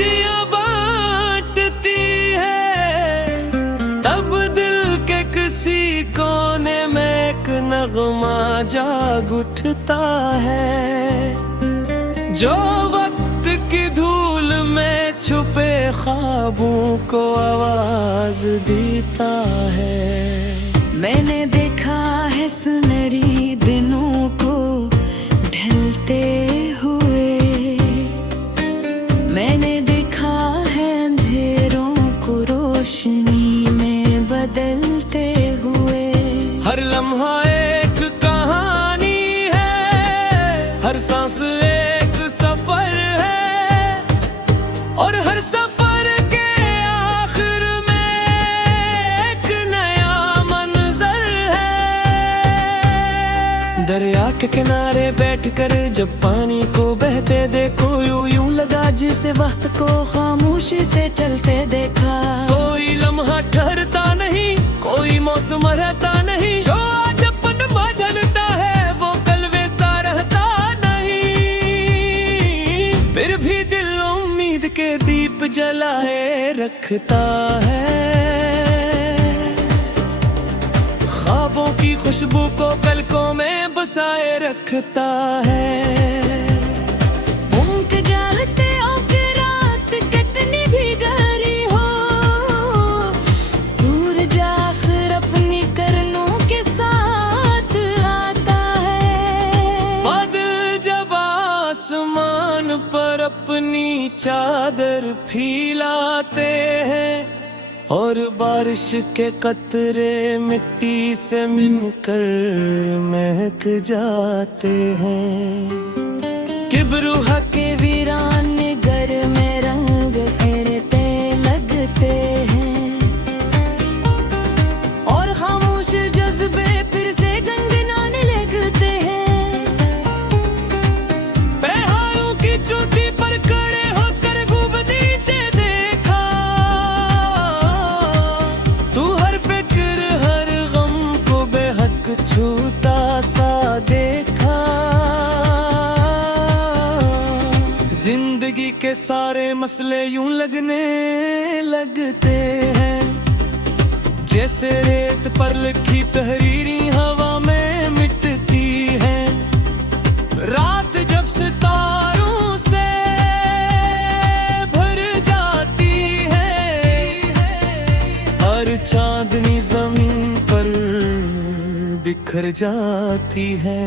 खुशियां बांटती है, तब दिल के किसी कोने में एक नगमा जाग उठता है, जो वक्त की धूल में छुपे ख्वाबों को आवाज देता है। मैंने देखा है सुनहरी दिनों को ढलते हुए, मैंने देखा है अंधेरों को रोशनी में बदलते हुए। हर लम्हा एक कहानी है, हर सांस एक सफर है, और हर सफर के आखिर में एक नया मंजर है। दरिया के किनारे बैठकर जब पानी को बहते देखो, यूं लगा जिसे वक्त को खामोशी से चलते देखा। कोई लम्हा ठहरता नहीं, कोई मौसम रहता नहीं, जो आज अपन बदलता है वो कल वैसा रहता नहीं। फिर भी दिल उम्मीद के दीप जलाए रखता है, ख्वाबों की खुशबू को पलकों में बसाए रखता है। पर अपनी चादर फैलाते हैं, और बारिश के कतरे मिट्टी से मिलकर महक जाते हैं। किब्रुहा के वीरान घर में रंग फेरते लगते हैं, और खामोश जज्बे फिर से गनगनाने लगते हैं। चोटी पर खड़े होकर खूब नीचे देखा, तू हर फिक्र हर गम को बेहक छूता सा देखा। जिंदगी के सारे मसले यूं लगने लगते हैं, जैसे रेत पर लिखी तहरीरी हवा में मिटती है। रात जब सितारों चांदनी जमीन पर बिखर जाती है,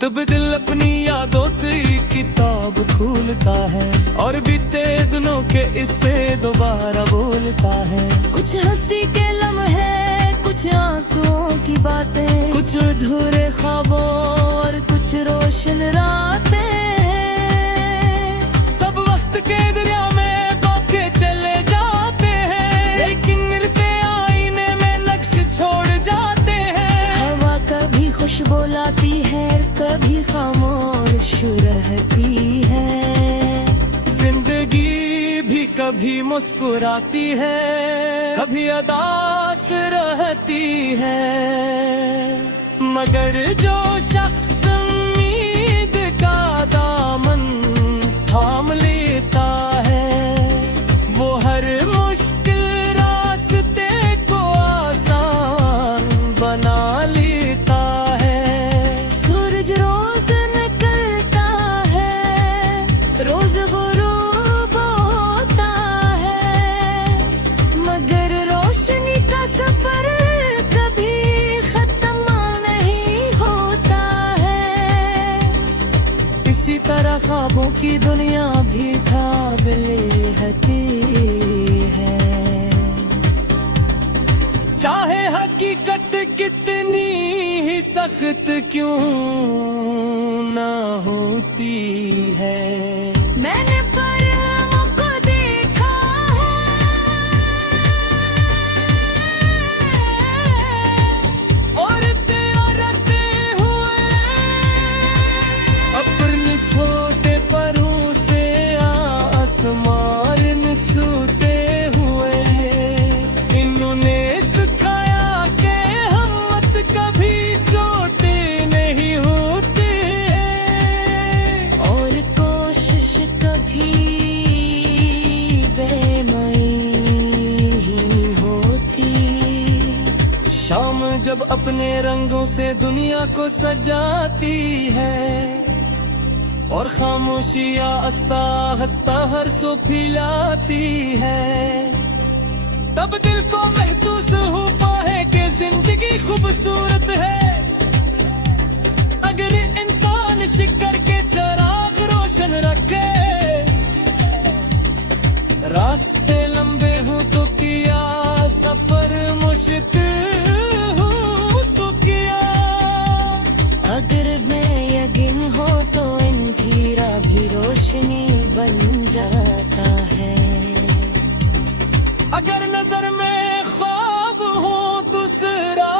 तब दिल अपनी यादों की किताब खोलता है, और बीते दिनों के इससे दोबारा बोलता है। कुछ हंसी के लम्हे, कुछ आंसुओं की बातें, कुछ अधूरे ख्वाबों और कुछ रोशन रातें, सब वक्त के दरिया में बह के चले जाते हैं, लेकिन छोड़ जाते हैं। हवा कभी खुशबू लाती है, कभी खामोश रहती है। जिंदगी भी कभी मुस्कुराती है, कभी अदास रहती है, मगर जो शख्स उम्मीद का दामन थाम लेता है, वो हर मुश्किल रास्ते को आसान बना लेता है। सूरज रोज निकलता है, रोज गुरूब होता है, मगर रोशनी का सफर कभी खत्म नहीं होता है। इसी तरह ख्वाबों की दुनिया भी काबिले हती है, चाहे हकीकत कितनी ही सख्त क्यों ना होती है। मैंने पराओं को देखा है, और त्यारते हुए अपने छोटे परों से आसमान छूते हुए। इन्होंने सिखाया कि हिम्मत कभी छोटी नहीं होती। जब अपने रंगों से दुनिया को सजाती है और खामोशियां हंसता हंसता हर सो फैलाती है, तब दिल को महसूस होता है कि जिंदगी खूबसूरत है। अगर इंसान शिकर के चिराग रोशन रखे, रास्ते लंबे हो तो किया, सफर मुश्किल हो तो किया। अगर बेयकीन हो तो अंधेरा भी रोशनी बन जाता है। अगर नजर में ख्वाब हो दूसरा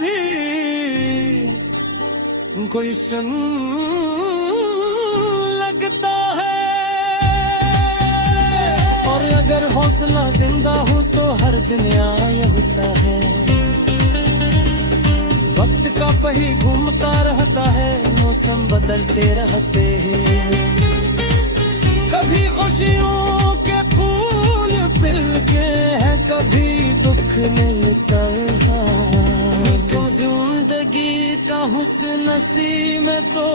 भी कोई सुन लगता है, और अगर हौसला जिंदा हो तो हर दिन आए होता है। वक्त का पहिया घूमता रहता है, मौसम बदलते रहते हैं। कभी खुशियों के फूल खिलते हैं, कभी दुख मिलता है। तो जिंदगी का हुस्न नसीब में तो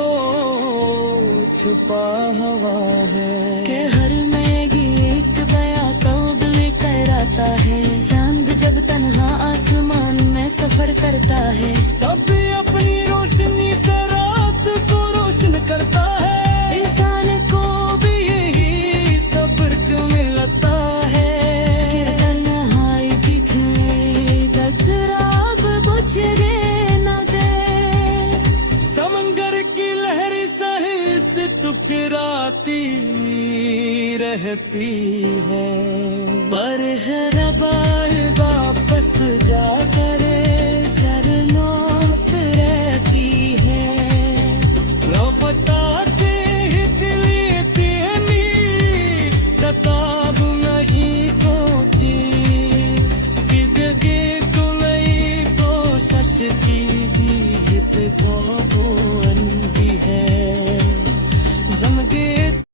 छुपा हुआ है के हर में एक बया कौब लेकर आता है। चांद जब तन्हा आसमान में सफर करता है, तब भी अपनी रोशनी से रात को रोशन करता है। इंसान को भी यही सब्र को मिलता है। तन्हाई दिखे दजराब बुझे न दे, समंदर की लहरी सही से टकराती रहती है, पर है रबा